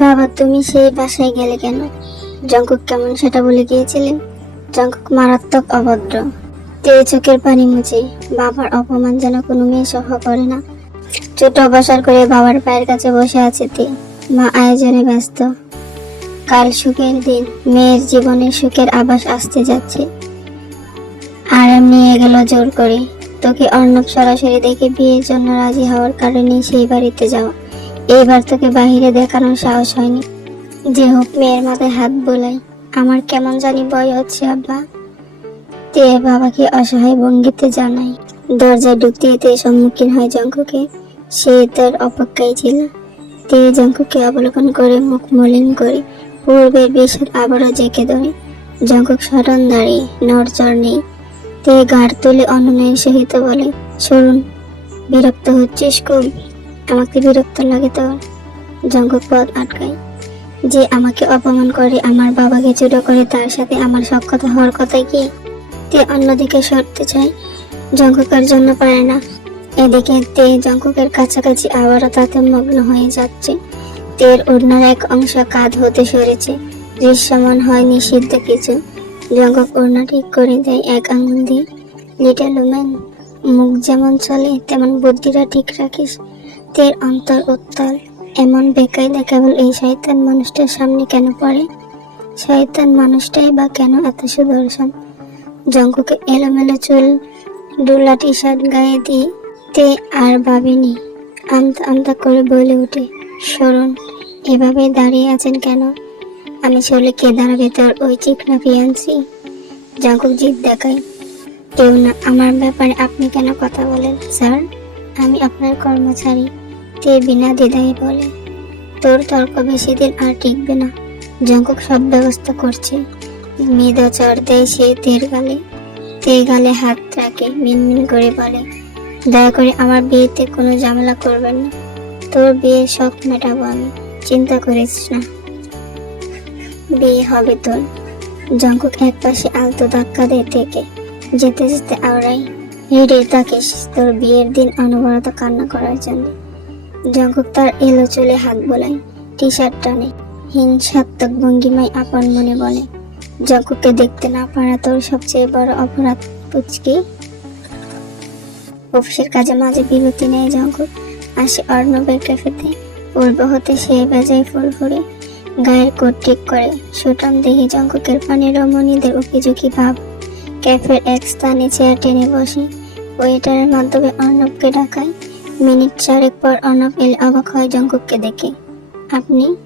বাবা তুমি সেই বাসায় গেলে কেন? জঙ্কুক কেমন সেটা বলে গিয়েছিলেন? জঙ্কুক মারাত্মক অভদ্র। তে চোখের পানি মুছে। বাবার অপমান যেন কোনো মেয়ে সহ করে না। ছোট অবসর করে বাবার পায়ের কাছে বসে আছে তে। মা আয়োজনে ব্যস্ত। কাল সুখের দিন, মেয়ের জীবনে সুখের আভাস আসতে যাচ্ছে। আরাম নিয়ে গেল জোর করে। তোকে অর্ণব সরাসরি দেখে বিয়ের জন্য রাজি হওয়ার কারণে সেই বাড়িতে যাওয়া। এইবার তোকে বাহিরে দেখানোর সাহস হয়নি। যে হোক মেয়ের মাথায় হাত বোলাই। আমার কেমন জানি ভয় হচ্ছে আব্বা। তে বাবাকে অসহায় ভঙ্গিতে জানায়। দরজায় ঢুকতেই তে সম্মুখীন হয় জঙ্কুকে। সে তার অপেক্ষায় ছিল। তে জঙ্কুকে অবলোকন করে মুখ মলিন করে পূর্বের বিষাদ আবারও জেঁকে ধরে। জঙ্কুক সরণ দাঁড়িয়ে, নড়চড় নেই। তে ঘাড় তুলে অনুনয়ের সহিত বলে, সরুন, বিরক্ত হচ্ছিস খুব? আমাকে বিরক্ত লাগে তোর? জঙ্কুক পথ আটকায়। যে আমাকে অপমান করে, আমার বাবাকে ছোট করে, তার সাথে আমার সখ্যতা হওয়ার কথা কি? তে অন্যদিকে সরতে চায়। জঙ্কুকের জন্য পারে না। এদিকে তে জঙ্কুকের কাছাকাছি আবারও তাতে মগ্ন হয়ে যাচ্ছে। তের ওড়নার এক অংশ কাঁধ হতে সরেছে। দৃশ্যমান হয় নিষিদ্ধ কিছু। জঙ্কুক ওড়না ঠিক করে দেয় এক আঙুল দিয়ে। লিটল উম্যান, মুখ যেমন চলে তেমন বুদ্ধিটা ঠিক রাখিস। তের অন্তর উত্তাল। এমন বেকায়দা কেবল এই শয়তান মানুষটার সামনে কেন পড়ে? শয়তান মানুষটাই বা কেন এত সুদর্শন? জঙ্কুকে এলোমেলো চুল, ডুলা টি শার্ট গায়ে দিয়ে তে আর ভাবেনি। আমতা আমতা করে বলে ওঠে, সরুন, এভাবে দাঁড়িয়ে আছেন কেন? আমি চলে কে দাঁড়াবে তোর ওই চিকনা ফিয়ান্সি? জঙ্কুক জিদ দেখায়, কেউ না। আমার ব্যাপারে আপনি কেন কথা বলেন স্যার? আমি আপনার কর্মচারী। তে বিনা দ্বিধায় বলে, তোর তর্ক বেশি দিন আর টিকবে না। জঙ্কুক সব ব্যবস্থা করছে। মৃদু চড় দেয় সে তের গালে। তে গালে হাত রাখে, মিনমিন করে বলে, দয়া করে আমার বিয়েতে কোনো ঝামেলা করবেন না। তোর বিয়ের শখ মেটাবো আমি, চিন্তা করিস না। বিয়ে হবে তোর। জঙ্কুক এক পাশে আলতো ধাক্কা দেয় থেকে। যেতে যেতে আওড়াই, রেডি থাকিস তোর বিয়ের দিন অনবরত কান্না করার জন্য। জঙ্কুক তার এলো চুলে হাত বোলায়, টি শার্ট টানে, হিংসাত্মক ভঙ্গিমায় আপন মনে বলে, জঙ্কুককে দেখতে না পারা তোর সবচেয়ে বড় অপরাধ পুচকি। অফিসের কাজে মাঝে বিরতি নেয় জঙ্কুক। আসে অর্ণবের ক্যাফেতে। পূর্ব হতে সে বেজায় ফুরফুরে। গায়ের কোট ঠিক করে। সুঠাম দেখে জঙ্কুকের পানে রমণীদের উকিঝুঁকি ভাব। ক্যাফের এক স্থানে চেয়ার টেনে বসে। ওয়েটারের মাধ্যমে অর্ণবকে ডাকায়। মিনিট চারেক পর অর্ণব এলে অবাক হয় জঙ্কুককে দেখে। আপনি?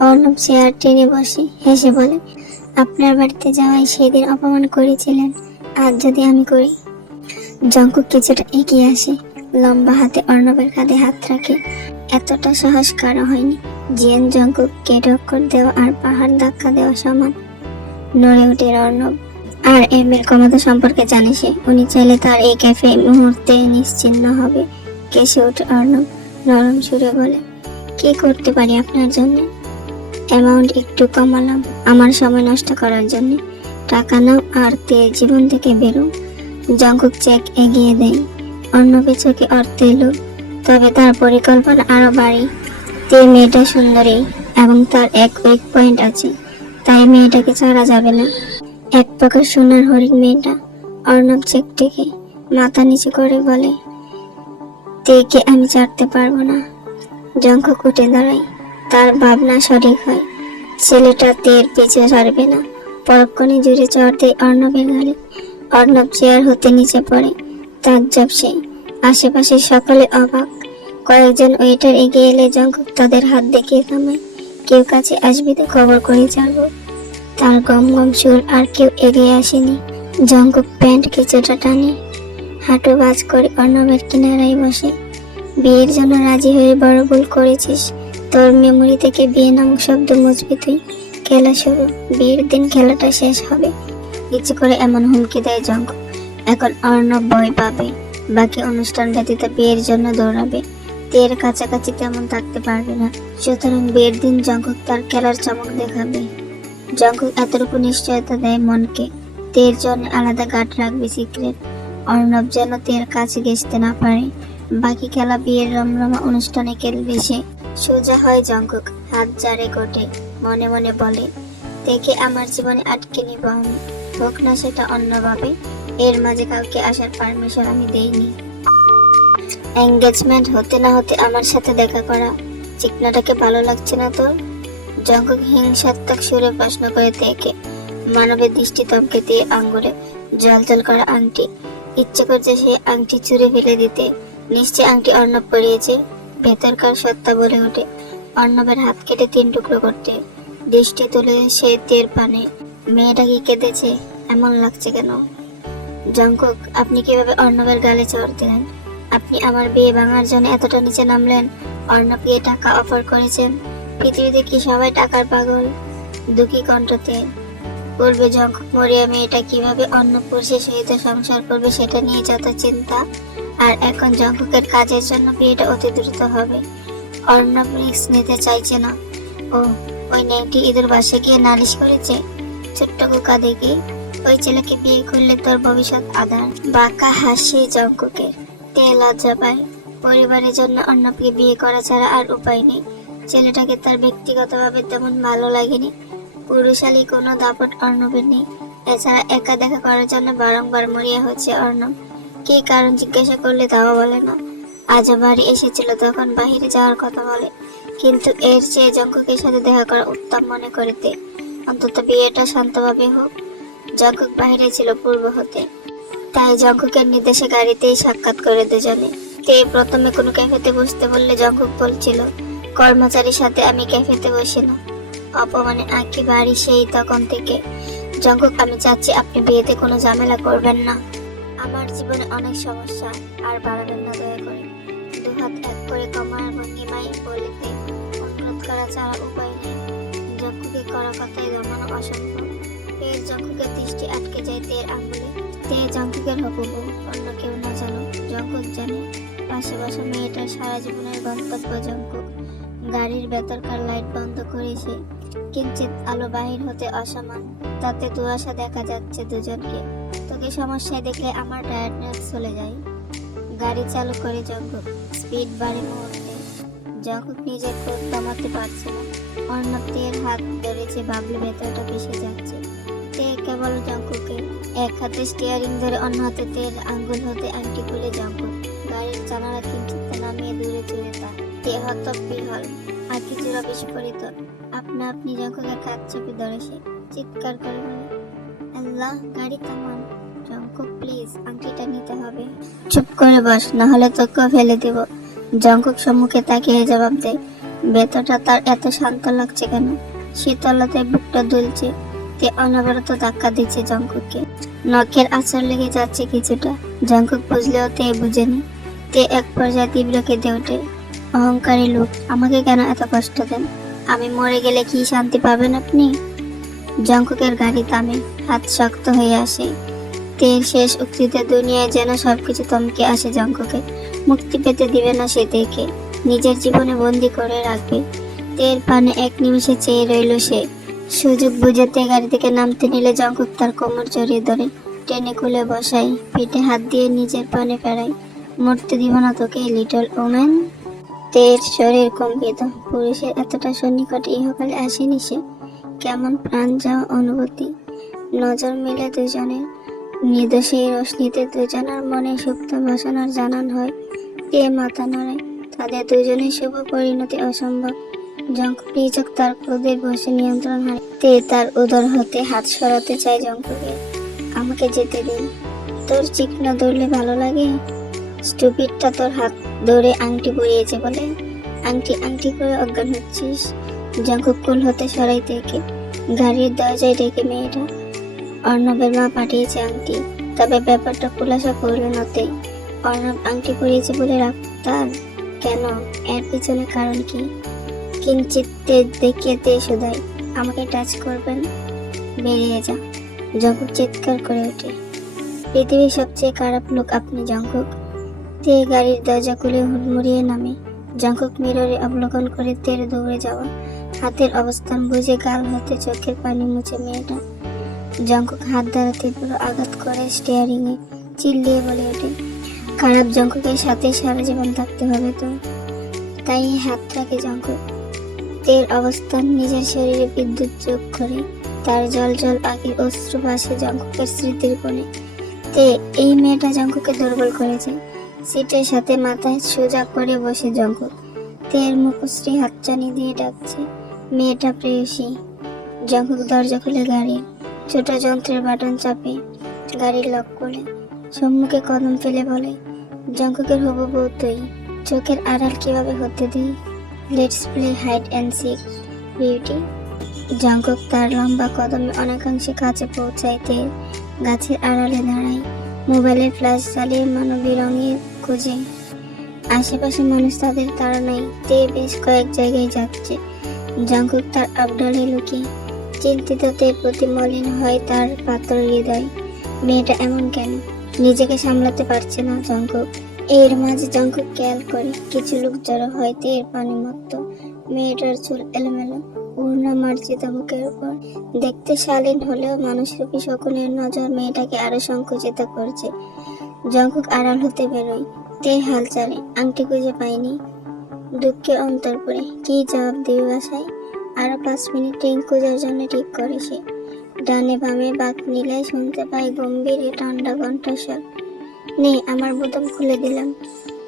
অর্ণব চেয়ার টেনে বসে, হেসে বলে, আপনার বাড়িতে যাওয়ায় সেদিন অপমান করেছিলেন, আজ যদি আমি করি? জঙ্কুক কিছুটা এগিয়ে আসে, লম্বা হাতে অর্ণবের কাঁধে হাত রাখে। এতটা সাহস কারো হয়নি। জিয়ান জঙ্কুককে টক্কর দেওয়া আর পাহাড় ধাক্কা দেওয়া সমান। নড়ে ওঠে অর্ণব। আর এর ক্ষমতা সম্পর্কে জানে সে। উনি চাইলে তার এই ক্যাফে মুহূর্তে নিশ্চিহ্ন হবে। কেসে ওঠে অর্ণব, নরম সুরে বলে, কি করতে পারি আপনার জন্য? অ্যামাউন্ট একটু কমালাম আমার সময় নষ্ট করার জন্য। টাকা নাও আর তে জীবন থেকে বেরো। জঙ্কুক চেক এগিয়ে দেয়। অর্ণবের চোখে অর্থ এলো, তবে তার পরিকল্পনা আরো বাড়ি। তে মেয়েটা সুন্দরী এবং তার এক উইক পয়েন্ট আছে, তাই মেয়েটাকে ছাড়া যাবে না। এক প্রকার সোনার হরিণ মেয়েটা। অর্ণব চেক টেকে মাথা নিচু করে বলে, তেকে আমি ছাড়তে পারবো না। জঙ্কুক উঠে দাঁড়ায়। তার ভাবনা সঠিক হয়। ছেলেটা তের পিছু ছাড়বে না। পরক্ষণে জুড়ে চড় দেয় অর্ণবের গালে। অর্ণব চেয়ার হতে নিচে পড়ে। তাজ্জব সে। আশেপাশে সকলে অবাক। কয়েকজন ওয়েটার এগিয়ে এলে জঙ্কুক তাদের হাত দেখিয়ে থামায়। কেউ কাছে আসবি তো খবর করে ছাড়বো। তার গম গম সুর। আর কেউ এগিয়ে আসেনি। জঙ্কুক প্যান্ট কিছুটা টানে, হাঁটু ভাঁজ করে অর্ণবের কিনারায় বসে। বিয়ের জন্য রাজি হয়ে বড় ভুল করেছিস। তোর মেমোরি থেকে বিয়ে নামক শব্দ মুছবি তুই। খেলা শুরু। বিয়ের দিন খেলাটা শেষ হবে। ইচ্ছে করে এমন হুমকি দেয় জঙ্কুক। এখন অর্ণব ভয় পাবে। বাকি অনুষ্ঠান ব্যতীত বিয়ের জন্য দৌড়াবে। তের কাছাকাছি তেমন থাকতে পারবে না। সুতরাং বিয়ের দিন জঙ্কুক তার খেলার চমক দেখাবে। জঙ্কুক এতটুকু নিশ্চয়তা দেয় মনকে, তের জন্য আলাদা গার্ড রাখবে সিক্রেট। অর্ণব যেন তের কাছে ঘেঁষতে না পারে। বাকি খেলা বিয়ের রমরমা অনুষ্ঠানে খেলবে সে। সোজা হয় জঙ্কুক, হাত জারে কোটে, মনে মনে বলে, দেখে আমার জীবনে আটকে নিব আমি, হোক না সেটা অন্যভাবে, এর মাঝে কাউকে আসার পারমিশন আমি দেইনি। এঙ্গেজমেন্ট হতে না হতে আমার সাথে দেখা করা, চিকনাটাকে ভালো লাগছে না তোর? জঙ্কুক হিংসাত্মক সুরে প্রশ্ন করে তেকে, মানবের দৃষ্টি থমকে দিয়ে আঙ্গুলে জলজল করা আংটি, ইচ্ছে করছে সেই আংটি ছুঁড়ে ফেলে দিতে। নিশ্চয় আংটি অর্ণব পরিয়েছে। ভেতরকার সত্তা বলে ওঠে, অর্ণবের হাত কেটে 3 টুকরো করতে। দৃষ্টি তুলে সে টের পানে মেয়েটা কি কেঁদেছে, এমন লাগছে কেন? জঙ্কুক, আপনি কিভাবে অর্ণবের গালে চড় দিলেন? আপনি আমার বিয়ে ভাঙার জন্য এতটা নিচে নামলেন? অর্ণবকে টাকা অফার করেছেন? পৃথিবীতে কি সবাই টাকার পাগল? দুঃখী কণ্ঠতে বলবে জঙ্কুক মরিয়া মেয়েটা কিভাবে অন্য পুরুষের সহিত সংসার করবে সেটা নিয়ে যত চিন্তা। আর এখন জঙ্কুকের কাজের জন্য বিয়েটা অতি দ্রুত হবে। অর্ণব রিস্ক নিতে চাইছে না। ও, ওই মেয়েটি ঈদের বাসে গিয়ে নালিশ করেছে। ছোট্ট কুকা দেখি, ওই ছেলেকে বিয়ে করলে তোর ভবিষ্যৎ আধার। বাঁকা হাসি জঙ্কুকের, তে লজ্জা পায়। পরিবারের জন্য অর্ণবকে বিয়ে করা ছাড়া আর উপায় নেই। ছেলেটাকে তার ব্যক্তিগতভাবে তেমন ভালো লাগেনি। পুরুষালী কোনো দাপট অর্ণবের নেই। এছাড়া একা দেখা করার জন্য বারংবার মরিয়া হচ্ছে অর্ণব। কি কারণ জিজ্ঞাসা করলে তাও বলে না। আজ বাড়ি এসেছিল তখন বাহিরে যাওয়ার কথা বলে, কিন্তু এর চেয়ে জঙ্কুকের সাথে দেখা করা উত্তম মনে করিতে অন্তত বিয়েটা শান্তভাবে হোক। জঙ্কুক বাহিরে ছিল পূর্ব হতে, তাই জঙ্কুকের নির্দেশে গাড়িতেই সাক্ষাৎ করে দুজনে। তে প্রথমে কোনো ক্যাফেতে বসতে বললে জঙ্কুক বলছিল, কর্মচারীর সাথে আমি ক্যাফেতে বসি না। অপমানে আঁকি বাড়ি সেই তখন থেকে। জঙ্কুক, আমি চাচ্ছি আপনি বিয়েতে কোনো ঝামেলা করবেন না। আমার জীবনে অনেক সমস্যা, আর বাড়াবেন না দয়া করে। দুহাত এক করে কমার ভঙ্গিমায় বলিতে অনুরোধ করা ছাড়া উপায় নেই। জঙ্কুকে করা কথায় দমানো অসম্ভব। ফের জঙ্কুকের দৃষ্টি আটকে যায় তের আঙ্গুলে। তে জঙ্কুকের হবু বউ, অন্য কেউ না জানো। জঙ্কুক জানে পাশে বসা মেয়েটার সারা জীবনের গন্তব্য জঙ্কুক। গাড়ির ভেতরকার লাইট বন্ধ করেছে, কিঞ্চিত আলো বাহির হতে অসমান, তাতে দুয়াশা দেখা যাচ্ছে দুজনকে। তোকে সমস্যায় দেখলে আমার টায়ার্ডনেস চলে যায়। গাড়ি চালু করে জঙ্কুক, স্পিড বাড়ে মুহূর্তে। জঙ্কুক নিজের ক্রোধ দমাতে পারছে না। অর্ণব তের হাত ধরেছে, ভাবলে ভেতরটা পিষে যাচ্ছে। তে কেবল জঙ্কুকে এক হাতে স্টিয়ারিং ধরে, অন্য হাতে তের আঙ্গুল হতে আংটি খুলে জঙ্কুক গাড়ির জানালা কিঞ্চিত নামিয়ে দূরে চলে তা। তে হতবিহ্বল, আঁখি চূড়া বিস্ফোরিত। আপনা আপনি জঙ্কুকের কাজ চেপে ধরেছে, চিৎকার করে বলে, আল্লাহ, গাড়ি থামান। জঙ্কুক, প্লিজ, আংটিটা নিতে হবে। চুপ করে বস, না হলে তোকেও ফেলে দেব। জঙ্কুক সম্মুখে তাকিয়ে জবাব দেয়। ভেতরটা তার এত শান্ত লাগছে কেন? শীতলতায় বুকটা দুলছে। তে অনবরত ধাক্কা দিচ্ছে জঙ্কুককে। নখের আঁচড় লেগে যাচ্ছে কিছুটা। জঙ্কুক বুঝলেও তে বুঝেনি। তে এক পর্যায়ে তীব্র কেঁদে ওঠে। অহংকারী লোক, আমাকে কেন এত কষ্ট দেন? আমি মরে গেলে কি শান্তি পাবেন আপনি? জঙ্কুকের গাড়ি থামে, হাত শক্ত হয়ে আসে। তের শেষ উক্তিতে দুনিয়ায় যেন সবকিছু থমকে আসে জঙ্কুকে। মুক্তি পেতে দিবে না সে তেকে, নিজের জীবনে বন্দি করে রাখবে। তের পানে এক নিমিষে চেয়ে রইল সে। সুযোগ বুঝে তে গাড়ি থেকে নামতে নিলে জঙ্কুক তার কোমর জড়িয়ে ধরে, টেনে খুলে বসাই, পিঠে হাত দিয়ে নিজের পানে ফেরাই। মরতে দিব না তোকে, লিটল ওম্যান। তের শরীর কম্পিত। পুরুষের এতটা সন্নিকটে ইহকালে আসেনি সে। কেমন প্রাণ যাওয়া অনুভূতি। নজর মিলে দুজনের, মৃদু সেই রশ্মিতে দুজনের মনে সুপ্ত বাসনার জানান হয়। তে মাথা নাড়ায়, তাদের দুজনের শুভ পরিণতি অসম্ভব। জঙ্কুক নিচক তার ক্রোধের বসে নিয়ন্ত্রণ হারায়। তে তার উদর হতে হাত সরাতে চায় জঙ্কুকে। আমাকে যেতে দিন। তোর চিকনা ধরলে ভালো লাগে? স্টুপিডটা, তোর হাত ধরে আংটি পরিয়েছে বলে আংটি আংটি করে অজ্ঞান হচ্ছিস। জঙ্কুক কোল হতে সরাই থেকে গাড়ির দরজায় ডেকে মেয়েটা। অর্ণবের মা পাঠিয়েছে আংটি, তবে ব্যাপারটা খুলাসা করল নতেই। অর্ণব আংটি পরিয়েছে বলে রাগ তার? কেন? এর পিছনে কারণ কি? কিঞ্চিত তেজ দেখিয়ে তে শুধায়, আমাকে টাচ করবেন? বেরিয়ে যা। জঙ্কুক চিৎকার করে ওঠে, পৃথিবীর সবচেয়ে খারাপ লোক আপনি জঙ্কুক। তে গাড়ির দরজা খুলে হুড়মুড়িয়ে নামে। জঙ্কুক মিররে অবলোকন করে তের দৌড়ে যাওয়া, হাতের অবস্থান বুঝে গাল হতে চোখের পানি মুছে মেয়েটা। জঙ্কুক হাত দ্বারা তীব্র আঘাত করে স্টিয়ারিংয়ে, চিল্লিয়ে বলে ওঠে, খারাপ জঙ্কুকের সাথে সারা জীবন থাকতে হবে তো? তাই হাত রাখে জঙ্কুক। তের অবস্থান নিজের শরীরে বিদ্যুৎ যোগ করে তার জল জল পাখির অশ্রু ভাসে জঙ্কুকের স্মৃতির কোণে। তে এই মেয়েটা জঙ্কুককে দুর্বল করেছে। সিটের সাথে মাথায় সোজা করে বসে জঙ্কুক তের মুখশ্রী হাতছানি দিয়ে ডাকছে, মেয়েটা প্রেয়সী। জঙ্কুক দরজা খুলে গাড়ির ছোট যন্ত্রের বাটন চাপে গাড়ির লক করে সম্মুখে কদম ফেলে বলে, জঙ্কুকের হবু বউ তুই, চোখের আড়াল কিভাবে হতে দিই, let's play hide and seek beauty. Jungkook তার লম্বা কদমে অনেকাংশে কাছে পৌঁছাইতে গাছের আড়ালে দাঁড়ায়, মোবাইলের ফ্ল্যাশ জ্বালিয়ে মানবী রঙের খুঁজে। আশেপাশে মানুষ তাদের তাড়া নাই। তে বেশ কয়েক জায়গায় যাচ্ছে। জঙ্কুক তার আবডালে লুকিয়ে চিন্তিত। তের প্রতি মলিন হয় তার পাতর হৃদয়। মেয়েটা এমন কেন? নিজেকে সামলাতে পারছে না জঙ্কুক। এর মাঝে জঙ্কুক খেয়াল করে কিছু লোক জড়ো হয় তের পানি মত্ত। মেয়েটার চুল এলোমেলো, ওড়না মার্জিত বুকের উপর। দেখতে শালীন হলেও মানুষরূপী শকুনের নজর মেয়েটাকে আরো সংকুচিত করছে। জঙ্কুক আড়াল হতে বেরোয়। তে হাল চালে, আংটি খুঁজে পায়নি। দুঃখে অন্তর পড়ে কি জবাব দিবে বাসায়। আরো 5 মিনিট ট্রেন খোঁজার জন্য ঠিক করে সে। ডানে বামে বাঁক নিলে শুনতে পায় গম্ভীর ঠান্ডা কণ্ঠস্বর, নে আমার বোতাম খুলে দিলাম,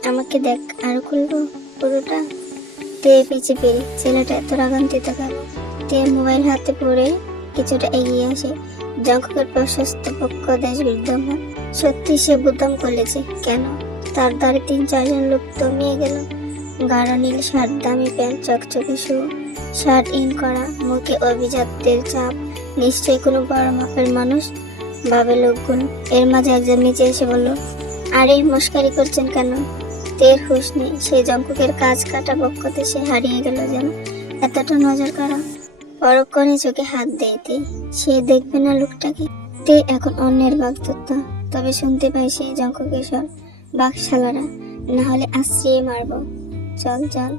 আমাকে দেখ আরো খুলবো পুরোটা। তে পিছে পেরে ছেলেটা এত রাগান্বিত কেন? তে মোবাইল হাতে পড়ে কিছুটা এগিয়ে আসে। জঙ্কুকের প্রশস্ত পক্ষ দেশ বিদ্যমান। সত্যি সে বোতাম খুলেছে। কেন? তার দ্বারে 3-4 জন লোক দমিয়ে গেল। গাঢ় নীল শার্ট, দামি প্যান্ট, চকচকে শু, শার্ট ইন করা, মুখে অভিজাত্যের ছাপ। নিশ্চয়ই কোনো বড় মাপের মানুষ, ভাবে লোকগুলো। এর মাঝে একজন নিচে এসে বলল, আরে মস্কারি করছেন কেন? তের হুঁশ নেই। সে জঙ্কুকের কাজ কাটা বক্ষতে সে হারিয়ে গেল যেন। এতটা নজর করা। পরক্ষণে চোখে হাত দিতে সে দেখবে না লোকটাকে। তে এখন অন্যের বাগদত্তা। তবে শুনতে পাই সে জঙ্কুকের স্বর, বাঘশালারা, না হলে আশ্রিয়ে মারবো, চল চল।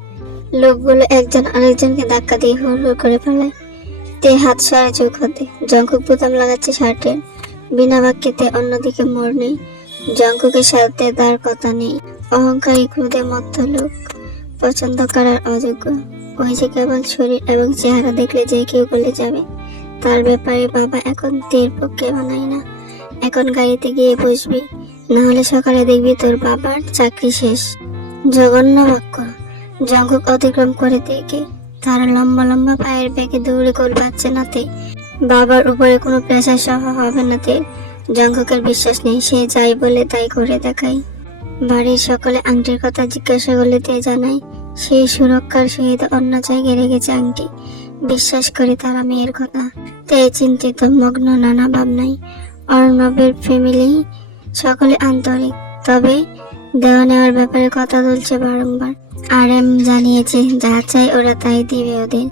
লোকগুলো একজন আরেকজনকে ধাক্কা দিয়ে হুড় হুড় করে পালায়। তে হাত সরে চোখ হতে। জঙ্কুক বোতাম লাগাচ্ছে শার্টের। বিনা বাক্যে তে অন্যদিকে মোড় নেই। জঙ্কুকের সাথে তার কথা নেই। অহংকারী ক্রোধে মত্ত লোক, পছন্দ করার অযোগ্য। ওই যে কেবল শরীর এবং চেহারা দেখলে যে কেউ বলে যাবে তার ব্যাপারে বাবা এখন তের পক্ষে বানায় না। এখন গাড়িতে গিয়ে বসবি, না হলে সকালে দেখবি তোর বাবার চাকরি শেষ। জঘন্য বাক্য। জঙ্কুক অতিক্রম করে দেখে তার লম্বা লম্বা পায়ের বেগে দৌড়ে গোল পাচ্ছে না তে। বাবার উপরে কোনো প্রেশার সহ হবে না তে। জঙ্কুকের বিশ্বাস নেই। সে যাই বলে তাই করে দেখায়। বাড়ির সকলে আংটির কথা জিজ্ঞাসা করলে তে জানায় সে সুরক্ষার সহিত অন্য জায়গায় রেখেছে আংটি। বিশ্বাস করে তারা মেয়ের কথা। তে চিন্তিত, মগ্ন নানা ভাবনায়। অর্ণবের ফ্যামিলি সকলে আন্তরিক, তবে দেওয়া নেওয়ার ব্যাপারে কথা তুলছে বারংবার। RM জানিয়েছে যা চাই ওরা তাই দিবে ওদের।